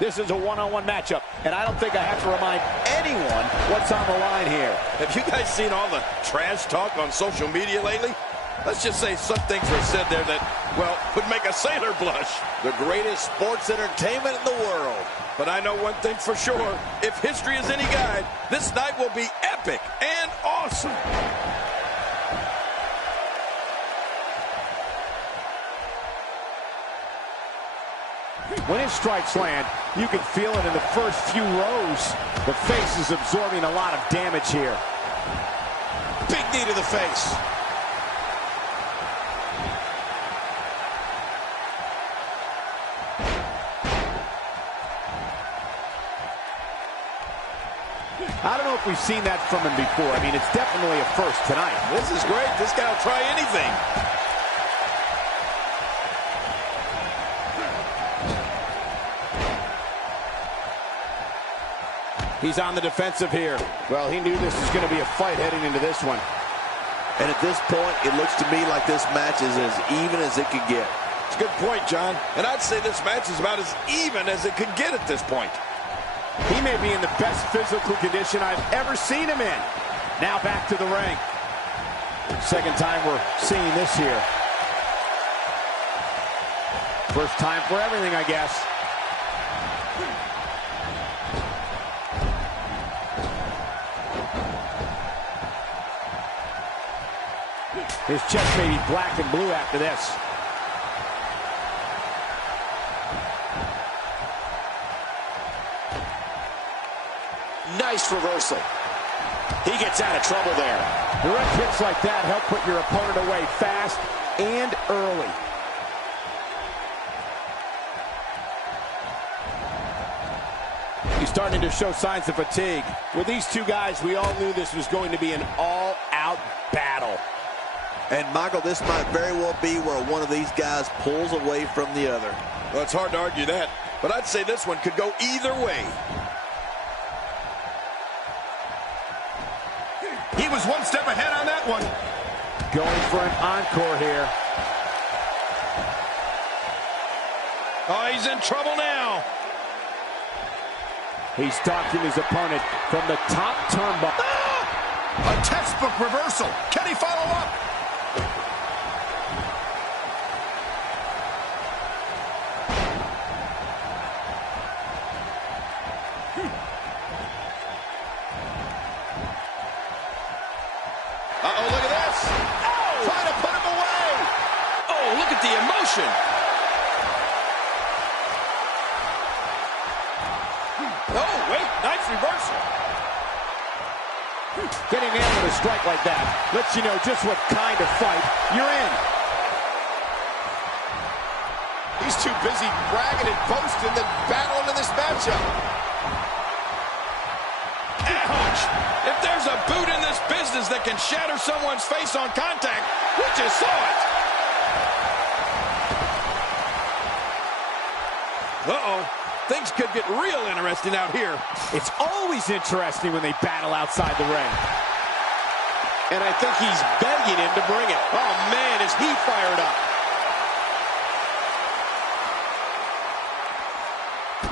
This is a one-on-one matchup, and I don't think I have to remind anyone what's on the line here. Have you guys seen all the trash talk on social media lately? Let's just say some things were said there that, well, would make a sailor blush. The greatest sports entertainment in the world. But I know one thing for sure. If history is any guide, this night will be epic and awesome. When his strikes land, you can feel it in the first few rows. The face is absorbing a lot of damage here. Big knee to the face. I don't know if we've seen that from him before. I mean, it's definitely a first tonight. This is great. This guy will try anything. He's on the defensive here. Well, he knew this was going to be a fight heading into this one. And at this point, it looks to me like this match is as even as it could get. It's a good point, John. And I'd say this match is about as even as it could get at this point. He may be in the best physical condition I've ever seen him in. Now back to the ring. Second time we're seeing this here. First time for everything, I guess. His chest may be black and blue after this. Nice reversal. He gets out of trouble there. Direct hits like that help put your opponent away fast and early. He's starting to show signs of fatigue. With these two guys, we all knew this was going to be an all-out battle. And, Michael, this might very well be where one of these guys pulls away from the other. Well, it's hard to argue that, but I'd say this one could go either way. He was one step ahead on that one. Going for an encore here. Oh, he's in trouble now. He's stalking his opponent from the top turnbuckle. A textbook reversal. Can he follow up? Uh-oh, look at this. Oh! Trying to put him away. Oh, look at the emotion. Oh, wait, nice reversal. Getting in with a strike like that lets you know just what kind of fight you're in. He's too busy bragging and boasting than battling in this matchup. Ouch! If there's a boot in this business that can shatter someone's face on contact, we just saw it. Uh-oh. Things could get real interesting out here. It's always interesting when they battle outside the ring. And I think he's begging him to bring it. Oh, man, is he fired up.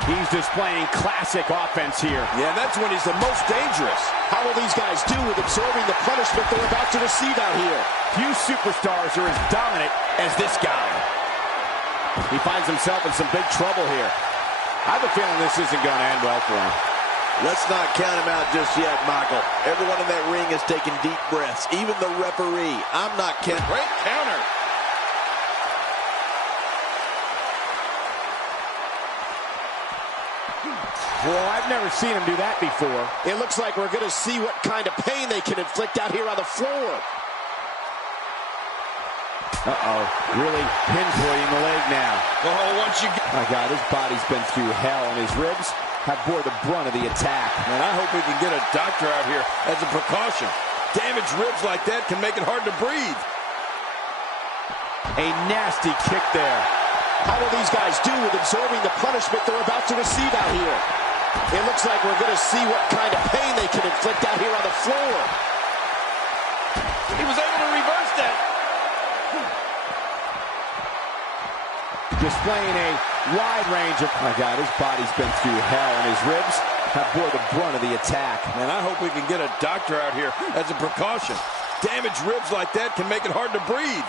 He's displaying classic offense here. Yeah, that's when he's the most dangerous. How will these guys do with absorbing the punishment they're about to receive out here? Few superstars are as dominant as this guy. He finds himself in some big trouble here. I have a feeling this isn't going to end well for him. Let's not count him out just yet, Michael. Everyone in that ring is taking deep breaths, even the referee. I'm not kidding. Great counter. Well, I've never seen him do that before. It looks like we're going to see what kind of pain they can inflict out here on the floor. Uh-oh, really pinpointing the leg now. Oh, once you get... My God, his body's been through hell, and his ribs have bore the brunt of the attack. Man, I hope we can get a doctor out here as a precaution. Damaged ribs like that can make it hard to breathe. A nasty kick there. How will these guys do with absorbing the punishment they're about to receive out here? It looks like we're going to see what kind of pain they can inflict out here on the floor. He was able to reverse that. displaying a wide range of... My God, his body's been through hell, and his ribs have bore the brunt of the attack. Man, I hope we can get a doctor out here as a precaution. Damaged ribs like that can make it hard to breathe.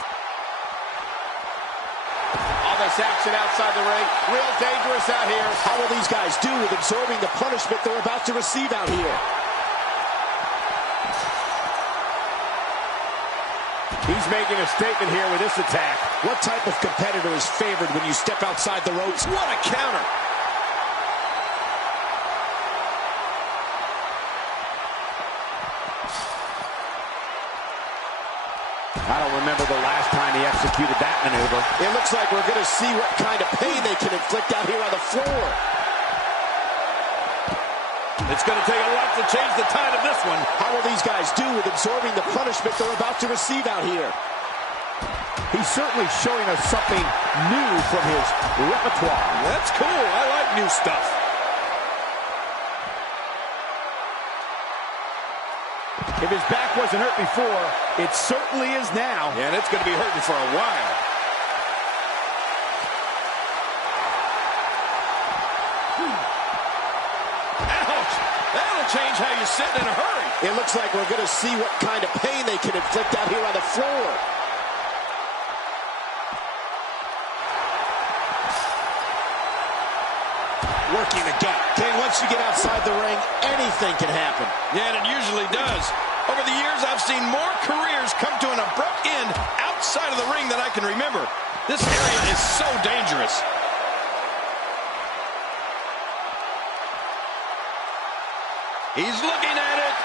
All this action outside the ring, real dangerous out here. How will these guys do with absorbing the punishment they're about to receive out here? He's making a statement here with this attack. What type of competitor is favored when you step outside the ropes? What a counter! I don't remember the last time he executed that maneuver. It looks like we're going to see what kind of pain they can inflict out here on the floor. It's going to take a lot to change the tide of this one. How will these guys do with absorbing the punishment they're about to receive out here? He's certainly showing us something new from his repertoire. That's cool. I like new stuff. If his back wasn't hurt before, it certainly is now. Yeah, and it's going to be hurting for a while. Ouch! That'll change how you sit in a hurry. It looks like we're going to see what kind of pain they can inflict out here on the floor. Working the gut. Okay, once you get outside the ring, anything can happen. Yeah, and it usually does. Over the years, I've seen more careers come to an abrupt end outside of the ring than I can remember. This area is so dangerous. He's looking at it.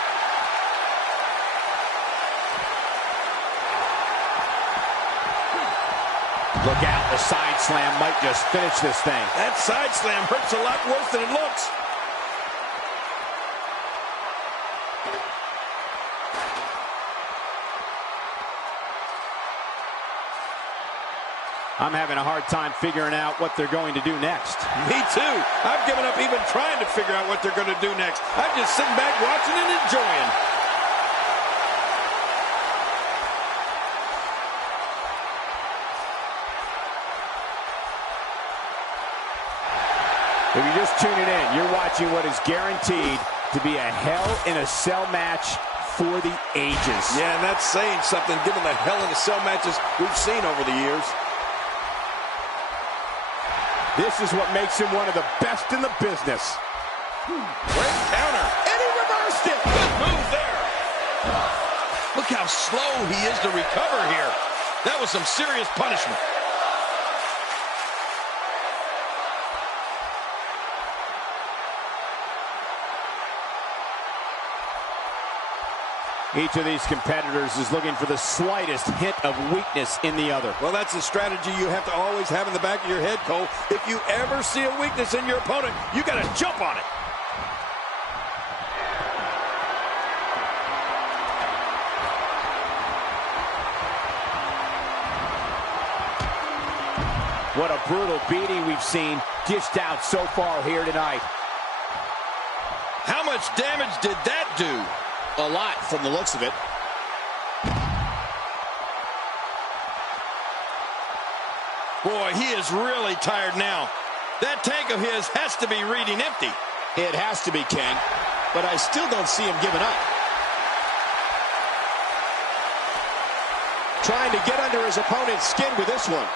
Look out, the side slam might just finish this thing. That side slam hurts a lot worse than it looks. I'm having a hard time figuring out what they're going to do next. Me too. I've given up even trying to figure out what they're going to do next. I'm just sitting back watching and enjoying. If you're just tuning in, you're watching what is guaranteed to be a Hell in a Cell match for the ages. Yeah, and that's saying something given the Hell in a Cell matches we've seen over the years. This is what makes him one of the best in the business. Great counter. And he reversed it. Good move there. Look how slow he is to recover here. That was some serious punishment. Each of these competitors is looking for the slightest hint of weakness in the other. Well, that's a strategy you have to always have in the back of your head, Cole. If you ever see a weakness in your opponent, you got to jump on it. What a brutal beating we've seen dished out so far here tonight. How much damage did that do? A lot from the looks of it. Boy, he is really tired now. That tank of his has to be reading empty. It has to be, King. But I still don't see him giving up. Trying to get under his opponent's skin with this one.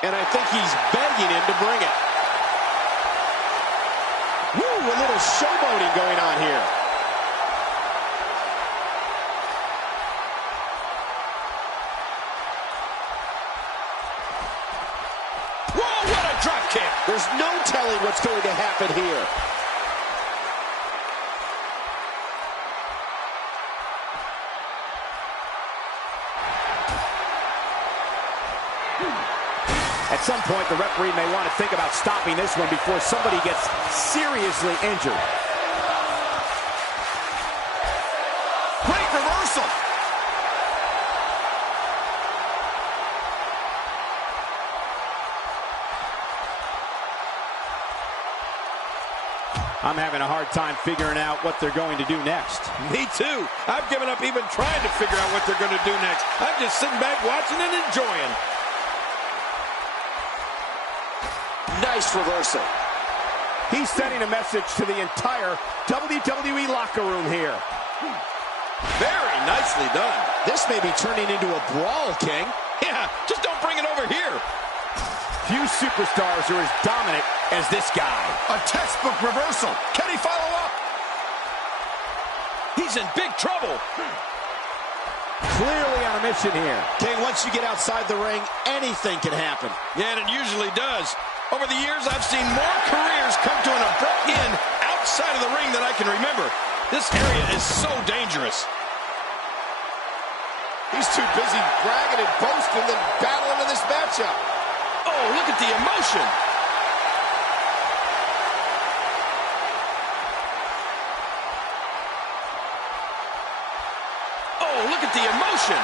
And I think he's begging him to bring it. Woo, a little showboating going on here. Whoa, what a drop kick. There's no telling what's going to happen here. At some point, the referee may want to think about stopping this one before somebody gets seriously injured. Great reversal. I'm having a hard time figuring out what they're going to do next. Me too. I've given up even trying to figure out what they're going to do next. I'm just sitting back watching and enjoying. Nice reversal. He's sending a message to the entire WWE locker room here. Very nicely done. This may be turning into a brawl, King. Yeah, just don't bring it over here. Few superstars are as dominant as this guy. A textbook reversal. Can he follow up? He's in big trouble. Clearly on a mission here. King, once you get outside the ring, anything can happen. Yeah, and it usually does. Over the years, I've seen more careers come to an abrupt end outside of the ring than I can remember. This area is so dangerous. He's too busy bragging and boasting than battling in this matchup. Oh, look at the emotion. Oh, look at the emotion.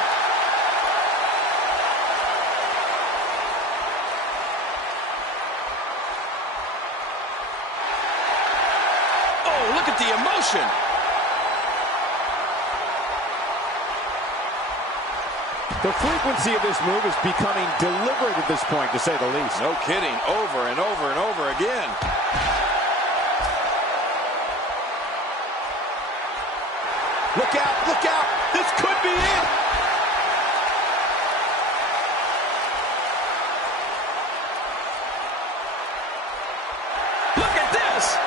Oh, look at the emotion. The frequency of this move is becoming deliberate at this point, to say the least. No kidding. Over and over and over again. Look out, look out. This could be it. Look at this.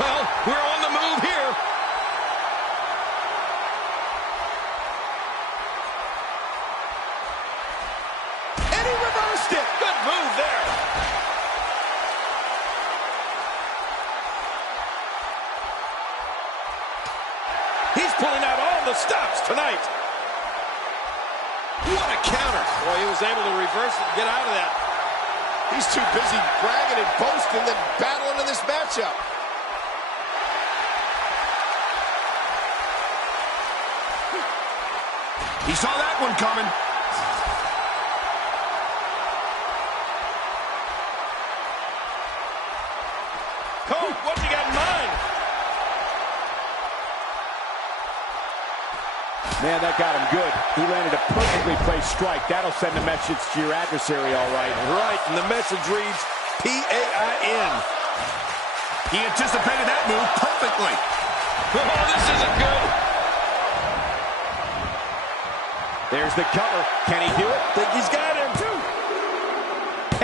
Well, we're on the move here. And he reversed it. Good move there. He's pulling out all the stops tonight. What a counter. Boy, he was able to reverse it and get out of that. He's too busy bragging and boasting than battling in this matchup. He saw that one coming. Cole, what's he got in mind? Man, that got him good. He landed a perfectly placed strike. That'll send a message to your adversary, all right. Right, and the message reads P-A-I-N. He anticipated that move perfectly. Oh, this isn't good. There's the cover. Can he do it? Think he's got him.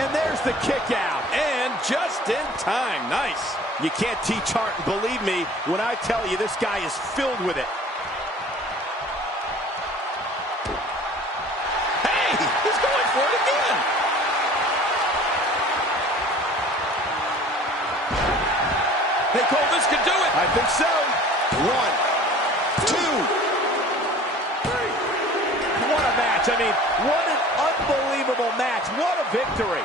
And there's the kick out. And just in time. Nice. You can't teach heart, and believe me when I tell you this guy is filled with it. Hey, he's going for it again. Hey, Cole, this could do it. I think so. 1, 2. What a match. I mean, what an unbelievable match. What a victory.